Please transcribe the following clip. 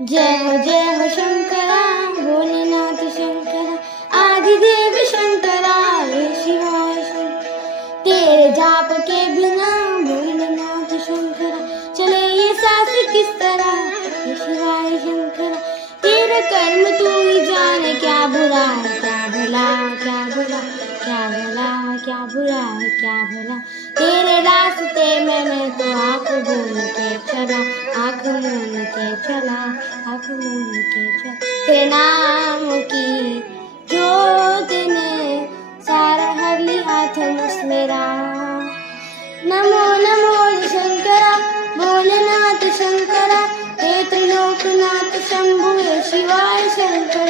जय हो शंकरा, भोलेनाथ शंकरा, आदिदेव शंकरा, हे शिवाय शंकर। तेरे जाप के बिना भोलेनाथ शंकरा चले ये सांस किस तरह, हे शिवाय शंकरा। तेरे कर्म तू ही जाने, क्या बुरा है क्या भला, क्या बुरा क्या भला, क्या बुरा है क्या भला। तेरे रास्ते मैंने तो आँख मूंद के चला, आँख मूंद के चला, आँख मूंद के चला। तेरे नाम की जोत ने सारा हर लिया था मुझ मेरा। नमो नमो शंकरा, भोलेनाथ शंकरा, हे त्रिलोकनाथ शंभु, हे शिवाय शंकरा।